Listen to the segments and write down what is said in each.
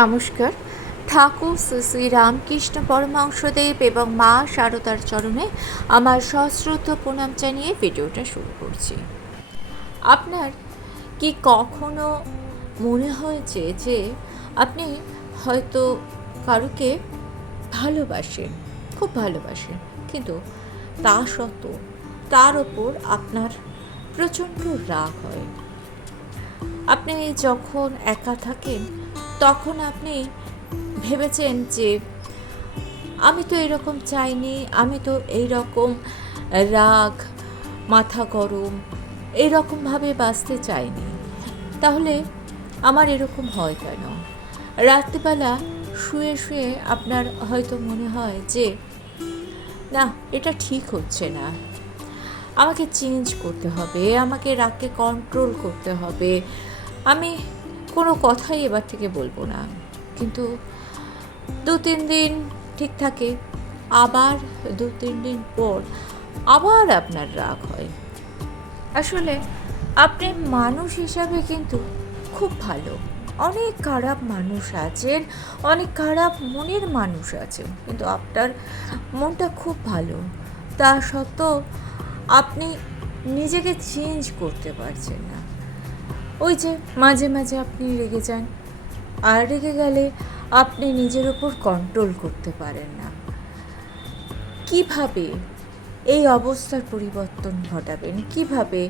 নমস্কার। ঠাকুর শ্রী শ্রী রামকৃষ্ণ পরমহংসদেব এবং মা শারদার চরণে আমার সশ্রদ্ধ প্রণাম জানিয়ে ভিডিওটা শুরু করছি। আপনার কি কখনো মনে হয়েছে যে আপনি হয়তো কারুকে ভালোবাসেন, খুব ভালোবাসেন, কিন্তু তা সত্ত্বেও তার ওপর আপনার প্রচণ্ড রাগ হয়? আপনি যখন একা থাকেন তখন আপনি ভেবেছেন যে আমি তো এরকম চাইনি, আমি তো এইরকম রাগ, মাথা গরম এইরকমভাবে বাঁচতে চাইনি, তাহলে আমার এরকম হয় কেন? রাত্রিবেলা শুয়ে শুয়ে আপনার হয়তো মনে হয় যে না, এটা ঠিক হচ্ছে না, আমাকে চেঞ্জ করতে হবে, আমাকে রাগকে কন্ট্রোল করতে হবে, আমি কোনো কথাই এবার থেকে বলবো না। কিন্তু 2-3 দিন ঠিক থাকে, আবার 2-3 দিন পর আবার আপনার রাগ হয়। আসলে আপনি মানুষ হিসাবে কিন্তু খুব ভালো। অনেক খারাপ মানুষ আছেন, অনেক খারাপ মনের মানুষ আছেন, কিন্তু আপনার মনটা খুব ভালো। তা সত্ত্বেও আপনি নিজেকে চেঞ্জ করতে পারছেন না। ওই যে মাঝে মাঝে আপনি রেগে যান, আর রেগে গেলে আপনি নিজের ওপর কন্ট্রোল করতে পারেন না। কিভাবে এই অবস্থার পরিবর্তন ঘটাবেন? কিভাবে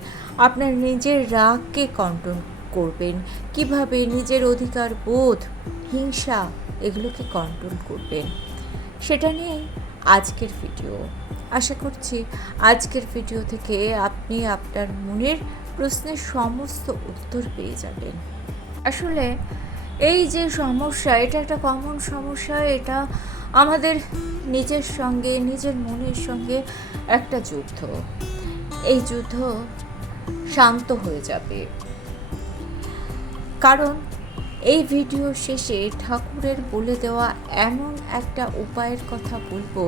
আপনার নিজের রাগকে কন্ট্রোল করবেন? কিভাবে নিজের অধিকার বোধ, হিংসা এগুলোকে কন্ট্রোল করবেন? সেটা নিয়েই আজকের ভিডিও। আশা করছি আজকের ভিডিও থেকে আপনি আপনার মনের প্রশ্নের সমস্ত উত্তর পেয়ে যাবেন। আসলে এই যে সমস্যা, এটা একটা কমন সমস্যা। এটা আমাদের নিজের সঙ্গে, নিজের মনের সঙ্গে একটা যুদ্ধ। এই যুদ্ধ শান্ত হয়ে যাবে, কারণ এই ভিডিও শেষে ঠাকুরের বলে দেওয়া এমন একটা উপায়ের কথা বলবো,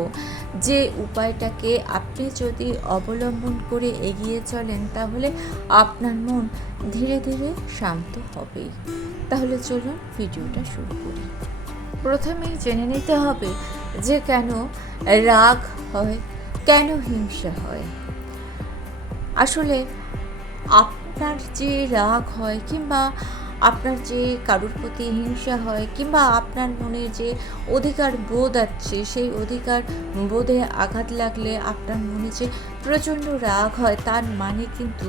যে উপায়টাকে আপনি যদি অবলম্বন করে এগিয়ে চলেন তাহলে আপনার মন ধীরে ধীরে শান্ত হবেই। তাহলে চলুন ভিডিওটা শুরু করি। প্রথমেই জেনে নিতে হবে যে কেন রাগ হয়, কেন হিংসা হয়। আসলে আপনার যে রাগ হয়, কিংবা আপনার যে কারোর প্রতি হিংসা হয়, কিংবা আপনার মনে যে অধিকার বোধ আছে, সেই অধিকার বোধে আঘাত লাগলে আপনার মনে যে প্রচণ্ড রাগ হয়, তার মানে কিন্তু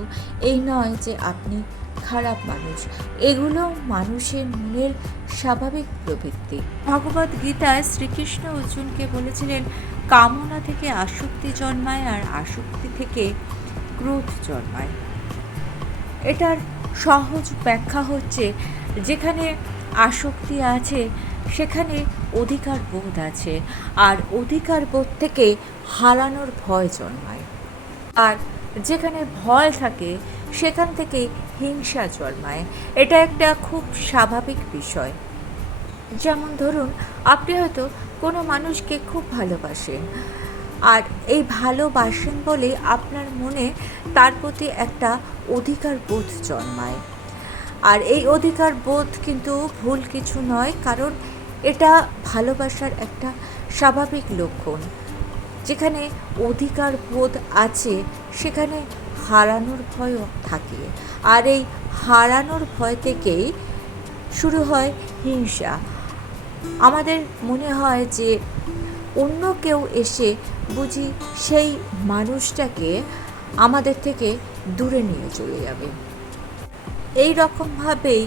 এই নয় যে আপনি খারাপ মানুষ। এগুলো মানুষের মনের স্বাভাবিক প্রবৃত্তি। ভগবদ গীতায় শ্রীকৃষ্ণ অর্জুনকে বলেছিলেন, কামনা থেকে আসক্তি জন্মায়, আর আসক্তি থেকে ক্রোধ জন্মায়। এটার সহজ ব্যাখ্যা হচ্ছে, যেখানে আসক্তি আছে সেখানে অধিকার বোধ আছে, আর অধিকার বোধ থেকে হারানোর ভয় জন্মায়। আর যেখানে ভয় থাকে সেখান থেকে হিংসা জন্মায়। এটা একটা খুব স্বাভাবিক বিষয়। যেমন ধরুন, আপনি হয়তো কোনো মানুষকে খুব ভালোবাসেন, আর এই ভালোবাসেন বলে আপনার মনে তার প্রতি একটা অধিকার বোধ জন্মায়। আর এই অধিকার বোধ কিন্তু ভুল কিছু নয়, কারণ এটা ভালোবাসার একটা স্বাভাবিক লক্ষণ। যেখানে অধিকার বোধ আছে সেখানে হারানোর ভয়ও থাকে, আর এই হারানোর ভয় থেকেই শুরু হয় হিংসা। আমাদের মনে হয় যে অন্য কেউ এসে বুঝি সেই মানুষটাকে আমাদের থেকে দূরে নিয়ে চলে যাবে। এই রকমভাবেই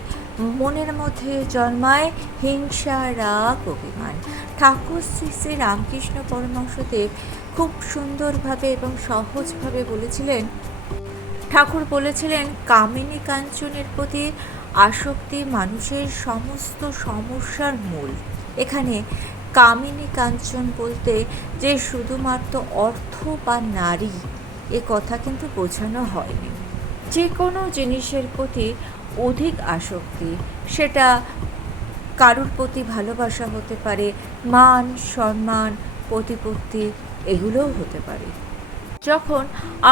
মনের মধ্যে জন্মায় হিংসা, রাগ, অভিমান। ঠাকুর শ্রী শ্রী রামকৃষ্ণ পরমহংসদেব খুব সুন্দরভাবে এবং সহজভাবে বলেছিলেন। ঠাকুর বলেছিলেন, কামিনী কাঞ্চনের প্রতি আসক্তি মানুষের সমস্ত সমস্যার মূল। এখানে কামিনী কাঞ্চন বলতে যে শুধুমাত্র অর্থ বা নারী, এ কথা কিন্তু বোঝানো হয়নি। যে কোনো জিনিসের প্রতি অধিক আসক্তি, সেটা কারুর প্রতি ভালোবাসা হতে পারে, মান সম্মান, প্রতিপত্তি, এগুলোও হতে পারে। যখন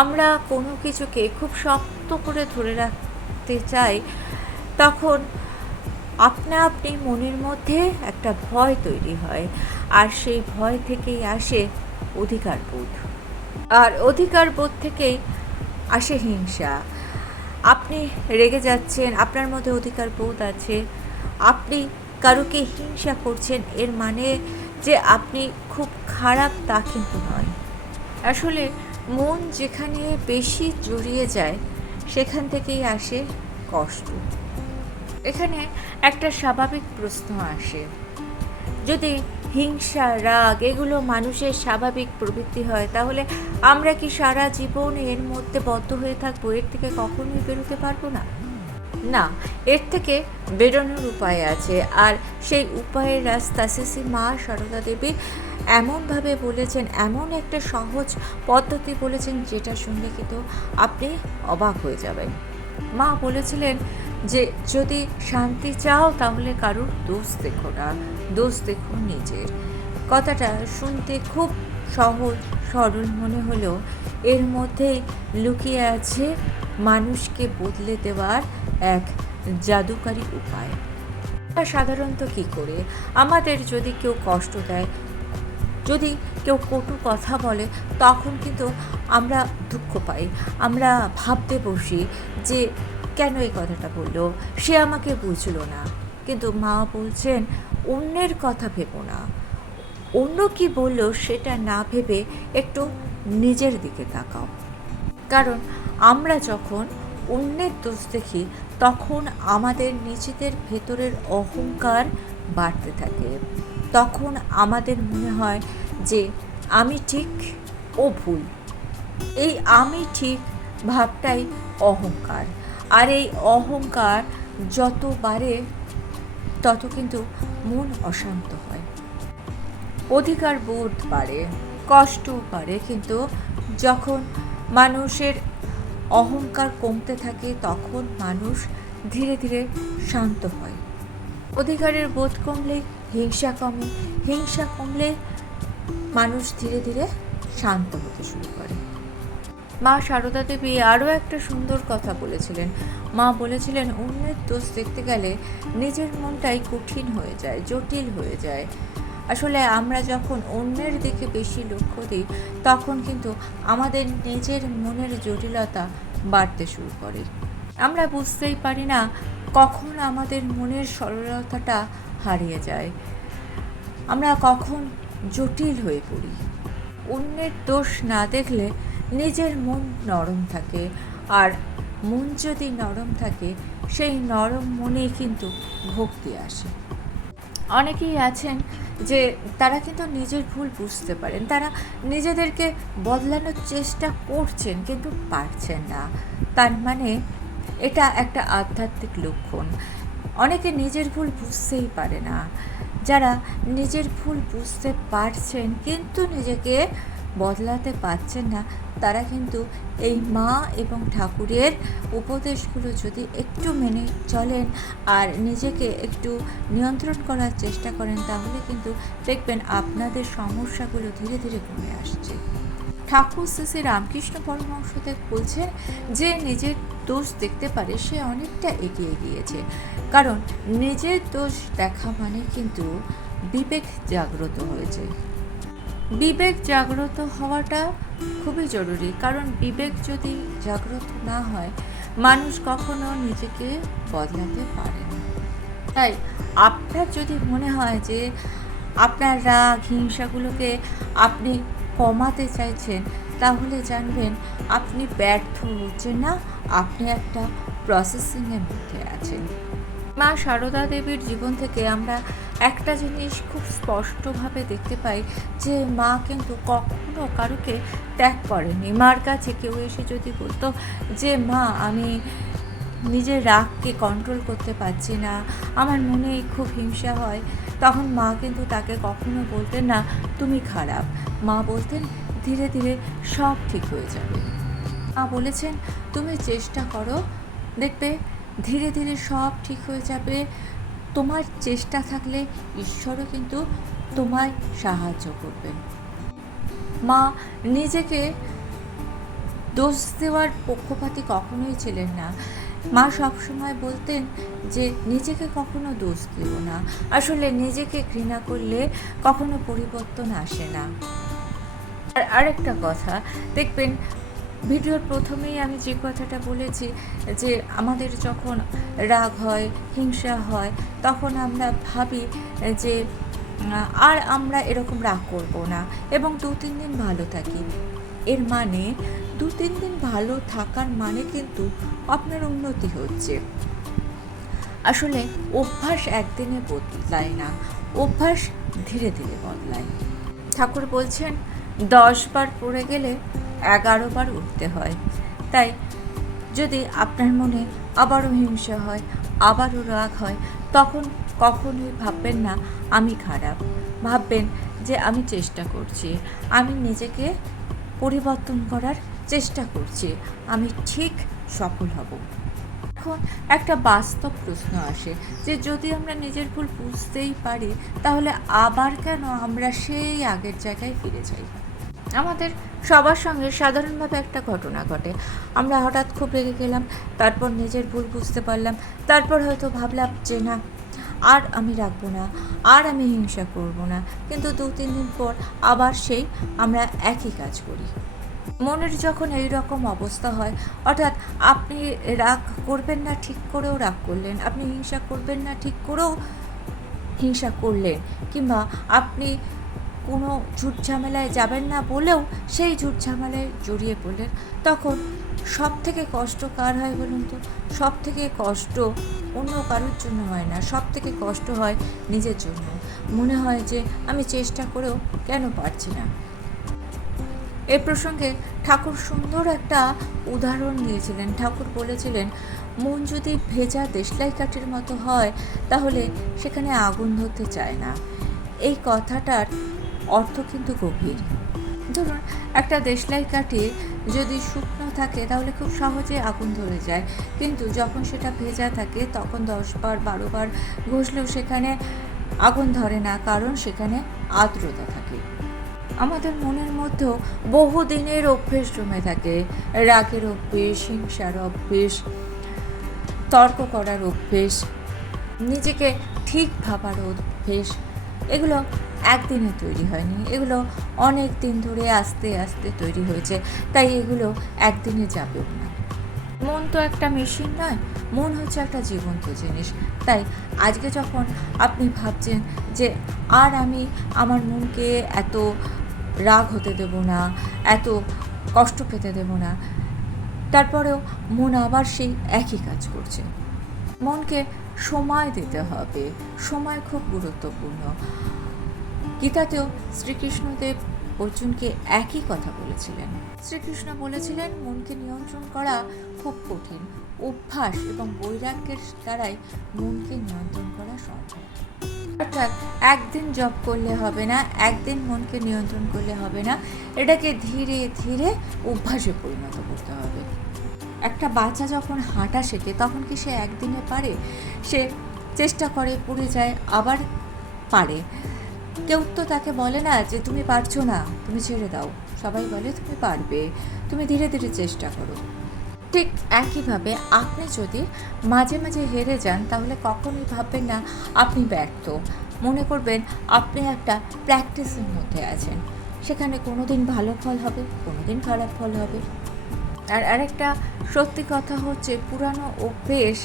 আমরা কোনো কিছুকে খুব শক্ত করে ধরে রাখতে চাই, তখন আপনা আপনি মনের মধ্যে একটা ভয় তৈরি হয়, আর সেই ভয় থেকেই আসে অধিকার বোধ, আর অধিকার বোধ থেকেই আসে হিংসা। আপনি রেগে যাচ্ছেন, আপনার মধ্যে অধিকার বোধ আছে, আপনি কারোকে হিংসা করছেন, এর মানে যে আপনি খুব খারাপ তা কিন্তু নয়। আসলে মন যেখানে বেশি জড়িয়ে যায় সেখান থেকেই আসে কষ্ট। এখানে একটা স্বাভাবিক প্রশ্ন আসে, যদি হিংসা, রাগ এগুলো মানুষের স্বাভাবিক প্রবৃত্তি হয়, তাহলে আমরা কি সারা জীবন এর মধ্যে বদ্ধ হয়ে থাকবো? এর থেকে কখনোই বেরোতে পারবো না। না, এর থেকে বেরোনোর উপায় আছে, আর সেই উপায়ের রাস্তা শ্রী মা সারদা দেবী এমনভাবে বলেছেন, এমন একটা সহজ পদ্ধতি বলেছেন যেটা শুনলে কিন্তু আপনি অবাক হয়ে যাবেন। মা বলেছিলেন যে যদি শান্তি চাও তাহলে কারোর দোষ দেখো না, দোষ দেখো নিজের। কথাটা শুনতে খুব সহজ সরল মনে হলেও এর মধ্যেই লুকিয়ে আছে মানুষকে বদলে দেওয়ার এক জাদুকারী উপায়। সাধারণত কী করে, আমাদের যদি কেউ কষ্ট দেয়, যদি কেউ কটু কথা বলে, তখন কিন্তু আমরা দুঃখ পাই, আমরা ভাবতে বসি যে কেন এই কথাটা বললো, সে আমাকে বুঝলো না। কিন্তু মা বলছেন অন্যের কথা ভেবো না, অন্য কি বললো সেটা না ভেবে একটু নিজের দিকে তাকাও। কারণ আমরা যখন অন্যের দোষ দেখি তখন আমাদের নিজেদের ভেতরের অহংকার বাড়তে থাকে, তখন আমাদের মনে হয় যে আমি ঠিক, ও ভুল। এই আমি ঠিক ভাবটাই অহংকার, আর এই অহংকার যত বাড়ে তত কিন্তু মন অশান্ত হয়, অধিকার বোধ বাড়ে, কষ্ট বাড়ে। কিন্তু যখন মানুষের অহংকার কমতে থাকে তখন মানুষ ধীরে ধীরে শান্ত হয়। অধিকারের বোধ কমলে হিংসা কমে, হিংসা কমলে মানুষ ধীরে ধীরে শান্ত হতে শুরু করে। মা সারদা দেবী আরও একটা সুন্দর কথা বলেছিলেন। মা বলেছিলেন অন্যের দোষ দেখতে গেলে নিজের মনটাই কঠিন হয়ে যায়, জটিল হয়ে যায়। আসলে আমরা যখন অন্যের দিকে বেশি লক্ষ্য দিই তখন কিন্তু আমাদের নিজের মনের জটিলতা বাড়তে শুরু করে। আমরা বুঝতেই পারি না কখন আমাদের মনের সরলতাটা হারিয়ে যায়, আমরা কখন জটিল হয়ে পড়ি। অন্যের দোষ না দেখলে নিজের মন নরম থাকে, আর মন যদি নরম থাকে সেই নরম মনেই কিন্তু ভক্তি আসে। অনেকেই আছেন যে তারা কিন্তু নিজের ভুল বুঝতে পারেন, তারা নিজেদেরকে বদলানোর চেষ্টা করছেন কিন্তু পারছেন না, তার মানে এটা একটা আধ্যাত্মিক লক্ষণ। অনেকে নিজের ভুল বুঝতেই পারে না, যারা নিজের ভুল বুঝতে পারছেন কিন্তু নিজেকে বদলাতে পারছেন না, তারা কিন্তু এই মা এবং ঠাকুরের উপদেশগুলো যদি একটু মেনে চলেন আর নিজেকে একটু নিয়ন্ত্রণ করার চেষ্টা করেন তাহলে কিন্তু দেখবেন আপনাদের সমস্যাগুলো ধীরে ধীরে কমে আসছে। ঠাকুর শ্রী রামকৃষ্ণ পরমহংসদেব বলছেন যে নিজের দোষ দেখতে পারে সে অনেকটা এগিয়ে গিয়েছে, কারণ নিজের দোষ দেখা মানে কিন্তু বিবেক জাগ্রত হয়েছে। বিবেক জাগ্রত হওয়াটা খুবই জরুরি, কারণ বিবেক যদি জাগ্রত না হয় মানুষ কখনো নিজেকে বদলাতে পারে না। তাই আপনার যদি মনে হয় যে আপনার রাগ হিংসাগুলোকে আপনি কমাতে চাইছেন, তাহলে জানবেন আপনি ব্যর্থ হচ্ছেন না, আপনি একটা প্রসেসিংয়ের মধ্যে আছেন। মা সারদা দেবীর জীবন থেকে আমরা একটা জিনিস খুব স্পষ্টভাবে দেখতে পাই যে মা কিন্তু কখনো কারুকে ত্যাগ করেনি। মার কাছে কেউ এসে যদি বলতো যে মা আমি নিজের রাগকে কন্ট্রোল করতে পারছি না, আমার মনে খুব হিংসা হয়, তখন মা কিন্তু তাকে কখনো বলতেন না তুমি খারাপ। মা বলতেন ধীরে ধীরে সব ঠিক হয়ে যাবে। মা বলেছেন তুমি চেষ্টা করো, দেখবে ধীরে ধীরে সব ঠিক হয়ে যাবে। তোমার চেষ্টা থাকলে ঈশ্বরও কিন্তু তোমায় সাহায্য করবেন। মা নিজেকে দোষ দেওয়ার পক্ষপাতী কখনোই ছিলেন না, মা সবসময় বলতেন যে নিজেকে কখনো দোষ দিও না, আসলে নিজেকে ঘৃণা করলে কখনো পরিবর্তন আসে না। আর আরেকটা কথা দেখবেন, ভিডিওর প্রথমেই আমি যে কথাটা বলেছি যে আমাদের যখন রাগ হয়, হিংসা হয়, তখন আমরা ভাবি যে আর আমরা এরকম রাগ করব না এবং 2-3 দিন ভালো থাকি। এর মানে 2-3 দিন ভালো থাকার মানে কিন্তু আপনার উন্নতি হচ্ছে। আসলে অভ্যাস একদিনে বদলায় না, অভ্যাস ধীরে ধীরে বদলায়। ঠাকুর বলছেন 10 বার পড়ে গেলে 11 বার উঠতে হয়। তাই যদি আপনার মনে আবারও হিংসা হয়, আবারও রাগ হয়, তখন কখনোই ভাববেন না আমি খারাপ, ভাববেন যে আমি চেষ্টা করছি, আমি নিজেকে পরিবর্তন করার চেষ্টা করছি, আমি ঠিক সফল হব। এখন একটা বাস্তব প্রশ্ন আসে যে যদি আমরা নিজের ভুল বুঝতেই পারি, তাহলে আবার কেন আমরা সেই আগের জায়গায় ফিরে যাই? আমাদের সবার সঙ্গে সাধারণভাবে একটা ঘটনা ঘটে, আমরা হঠাৎ খুব রেগে গেলাম, তারপর নিজের ভুল বুঝতে পারলাম, তারপর হয়তো ভাবলাম যে না আর আমি রাখবো না, আর আমি হিংসা করব না, কিন্তু 2-3 দিন পর আবার সেই আমরা একই কাজ করি। মনের যখন এই রকম অবস্থা হয়, অর্থাৎ আপনি রাগ করবেন না ঠিক করেও রাগ করলেন, আপনি হিংসা করবেন না ঠিক করেও হিংসা করলেন, কিংবা আপনি কোনো ঝুট ঝামেলায় যাবেন না বলেও সেই ঝুট ঝামেলায় জড়িয়ে পড়লেন, তখন সব থেকে কষ্ট কার হয় বলুন তো? সব থেকে কষ্ট অন্য কারোর জন্য হয় না, সব থেকে কষ্ট হয় নিজের জন্য। মনে হয় যে আমি চেষ্টা করেও কেন পারছি না। এ প্রসঙ্গে ঠাকুর সুন্দর একটা উদাহরণ দিয়েছিলেন। ঠাকুর বলেছিলেন, মন যদি ভেজা দেশলাই কাঠির মতো হয়, তাহলে সেখানে আগুন ধরতে চায় না। এই কথাটার অর্থ কিন্তু গভীর। ধরুন একটা দেশলাই কাঠি যদি শুকনো থাকে তাহলে খুব সহজে আগুন ধরে যায়, কিন্তু যখন সেটা ভেজা থাকে তখন 10 বার 12 বার ঘষলেও সেখানে আগুন ধরে না, কারণ সেখানে আর্দ্রতা থাকে। আমাদের মনের মধ্যেও বহুদিনের অভ্যেস জমে থাকে, রাগের অভ্যেস, হিংসার অভ্যেস, তর্ক করার অভ্যেস, নিজেকে ঠিক ভাবার অভ্যেস। এগুলো একদিনে তৈরি হয়নি, এগুলো অনেক দিন ধরে আস্তে আস্তে তৈরি হয়েছে, তাই এগুলো একদিনে যাবেও না। মন তো একটা মেশিন নয়, মন হচ্ছে একটা জীবন্ত জিনিস। তাই আজকে যখন আপনি ভাবছেন যে আর আমি আমার মনকে এত রাগ হতে দেব না, এত কষ্ট পেতে দেব না, তারপরেও মন আবার সেই একই কাজ করছে। মনকে সময় দিতে হবে, সময় খুব গুরুত্বপূর্ণ। গীতাতেও শ্রীকৃষ্ণদেব অর্জুনকে একই কথা বলেছিলেন। শ্রীকৃষ্ণ বলেছিলেন মনকে নিয়ন্ত্রণ করা খুব কঠিন, অভ্যাস এবং বৈরাগ্যের দ্বারাই মনকে নিয়ন্ত্রণ করা সম্ভব। অর্থাৎ একদিন জপ করলে হবে না, একদিন মনকে নিয়ন্ত্রণ করলে হবে না, এটাকে ধীরে ধীরে অভ্যাসে পরিণত করতে হবে। একটা বাচ্চা যখন হাঁটা শেখে তখন কি সে একদিনে পারে? সে চেষ্টা করে, পড়ে যায়, আবার পারে। কেউ তো তাকে বলে না যে তুমি পারছো না, তুমি ছেড়ে দাও। সবাই বলে তুমি পারবে, তুমি ধীরে ধীরে চেষ্টা করো। ঠিক একইভাবে আপনি যদি মাঝে মাঝে হেরে যান, তাহলে কখনোই ভাববেন না আপনি ব্যর্থ, মনে করবেন আপনি একটা প্র্যাকটিসের মধ্যে আছেন। সেখানে কোনো দিন ভালো ফল হবে, কোনো দিন খারাপ ফল হবে। আর আরেকটা সত্যি কথা হচ্ছে, পুরানো অভ্যেস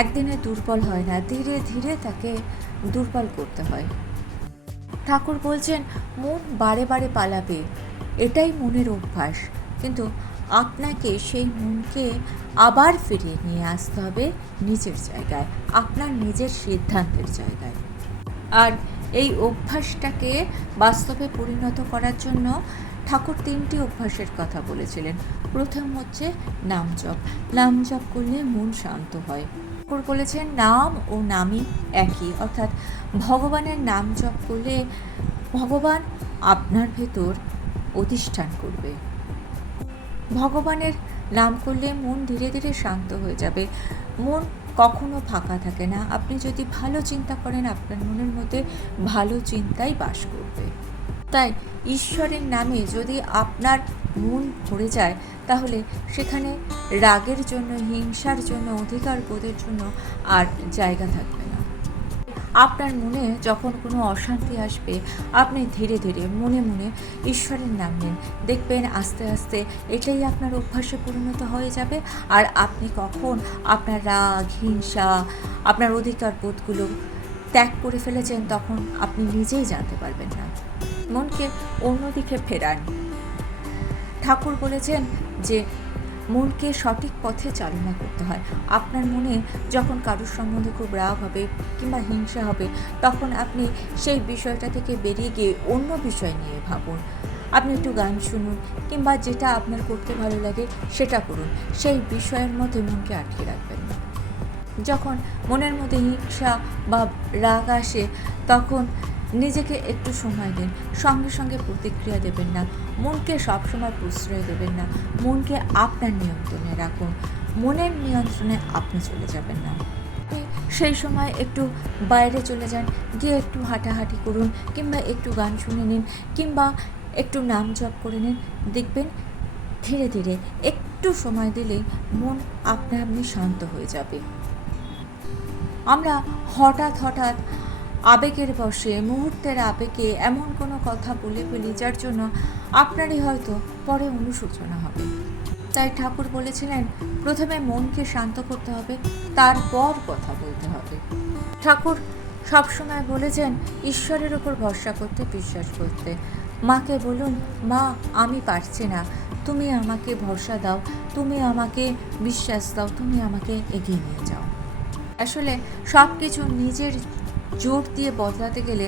একদিনে দুর্বল হয় না, ধীরে ধীরে তাকে দুর্বল করতে হয়। ঠাকুর বলছেন মন বারে বারে পালাবে, এটাই মনের অভ্যাস, কিন্তু আপনাকে সেই মনকে আবার ফিরিয়ে নিয়ে আসতে হবে নিজের জায়গায়, আপনার নিজের সিদ্ধান্তের জায়গায়। আর এই অভ্যাসটাকে বাস্তবে পরিণত করার জন্য ঠাকুর 3টি অভ্যাসের কথা বলেছিলেন। প্রথম হচ্ছে নাম জপ। নাম জপ করলে মন শান্ত হয়। ঠাকুর বলেছেন নাম ও নামই একই, অর্থাৎ ভগবানের নাম জপ করলে ভগবান আপনার ভেতর অধিষ্ঠান করবে। ভগবানের নাম করলে মন ধীরে ধীরে শান্ত হয়ে যাবে। মন কখনো ফাঁকা থাকে না। আপনি যদি ভালো চিন্তা করেন, আপনার মনের মধ্যে ভালো চিন্তাই বাস করবে। তাই ঈশ্বরের নামে যদি আপনার মন ভরে যায় তাহলে সেখানে রাগের জন্য, হিংসার জন্য, অধিকার বোধের জন্য আর জায়গা থাকবে না। আপনার মনে যখন কোনো অশান্তি আসবে, আপনি ধীরে ধীরে মনে মনে ঈশ্বরের নাম নিন, দেখবেন আস্তে আস্তে এটাই আপনার অভ্যাসে পরিণত হয়ে যাবে। আর আপনি কখন আপনার রাগ, হিংসা, আপনার অধিকার বোধগুলো ত্যাগ করে ফেলেছেন তখন আপনি নিজেই জানতে পারবেন না। মনকে অন্যদিকে ফেরান। ঠাকুর বলেছেন যে মনকে সঠিক পথে চালনা করতে হয়। আপনার মনে যখন কারোর সম্বন্ধে খুব রাগ হবে কিংবা হিংসা হবে, তখন আপনি সেই বিষয়টা থেকে বেরিয়ে গিয়ে অন্য বিষয় নিয়ে ভাবুন। আপনি একটু গান শুনুন কিংবা যেটা আপনার করতে ভালো লাগে সেটা করুন। সেই বিষয়ের মধ্যে মনকে আটকে রাখবেন না। যখন মনের মধ্যে হিংসা বা রাগ আসে তখন নিজেকে একটু সময় দিন, সঙ্গে সঙ্গে প্রতিক্রিয়া দেবেন না, মনকে সবসময় প্রশ্রয় দেবেন না। মনকে আপনার নিয়ন্ত্রণে রাখুন, মনের নিয়ন্ত্রণে আপনি চলে যাবেন না। সেই সময় একটু বাইরে চলে যান, গিয়ে একটু হাঁটাহাঁটি করুন কিংবা একটু গান শুনে নিন কিংবা একটু নাম জপ করে নিন। দেখবেন ধীরে ধীরে একটু সময় দিলেই মন আপনা আপনি শান্ত হয়ে যাবে। আমরা হঠাৎ আবেগের বশে, মুহূর্তের আবেগে এমন কোনো কথা বলে ফেলি যার জন্য আপনারই হয়তো পরে অনুশোচনা হবে। তাই ঠাকুর বলেছিলেন প্রথমে মনকে শান্ত করতে হবে, তারপর কথা বলতে হবে। ঠাকুর সবসময় বলেছেন ঈশ্বরের ওপর ভরসা করতে, বিশ্বাস করতে। মাকে বলুন, মা আমি পারছি না, তুমি আমাকে ভরসা দাও, তুমি আমাকে বিশ্বাস দাও, তুমি আমাকে এগিয়ে নিয়ে যাও। আসলে সব কিছু নিজের জোর দিয়ে বদলাতে গেলে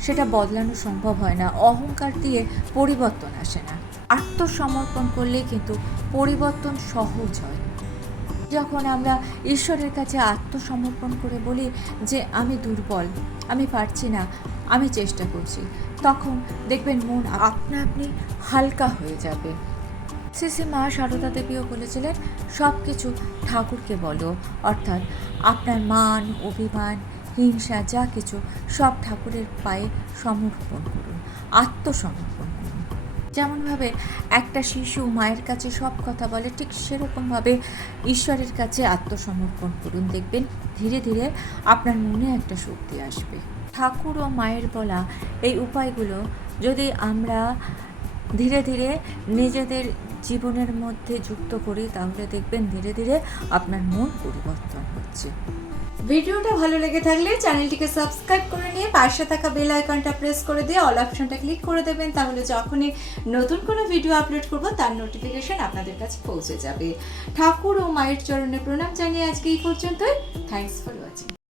সেটা বদলানো সম্ভব হয় না। অহংকার দিয়ে পরিবর্তন আসে না। আত্মসমর্পণ করলেই কিন্তু পরিবর্তন সহজ হয়। যখন আমরা ঈশ্বরের কাছে আত্মসমর্পণ করে বলি যে আমি দুর্বল, আমি পারছি না, আমি চেষ্টা করছি, তখন দেখবেন মন আপনা আপনি হালকা হয়ে যাবে। শ্রী মা সারদা দেবীও বলেছিলেন সব কিছু ঠাকুরকে বলো, অর্থাৎ আপনার মান, অভিমান, হিংসা যা কিছু সব ঠাকুরের পায়ে সমর্পণ করুন, আত্মসমর্পণ করুন। যেমনভাবে একটা শিশু মায়ের কাছে সব কথা বলে, ঠিক সেরকমভাবে ঈশ্বরের কাছে আত্মসমর্পণ করুন। দেখবেন ধীরে ধীরে আপনার মনে একটা শক্তি আসবে। ঠাকুর ও মায়ের বলা এই উপায়গুলো যদি আমরা ধীরে ধীরে নিজেদের জীবনের মধ্যে যুক্ত করি তাহলে দেখবেন ধীরে ধীরে আপনার মন পরিবর্তন হচ্ছে। ভিডিওটা ভালো লেগে থাকলে চ্যানেলটিকে সাবস্ক্রাইব করে নিয়ে পাশে থাকা বেল আইকনটা প্রেস করে দিয়ে অল অপশনটা ক্লিক করে দেবেন, তাহলে যখনই নতুন কোনো ভিডিও আপলোড করব তার নোটিফিকেশন আপনাদের কাছে পৌঁছে যাবে। ঠাকুর ও মায়ের চরণে প্রণাম জানিয়ে আজকে এই পর্যন্তই। Thanks for watching.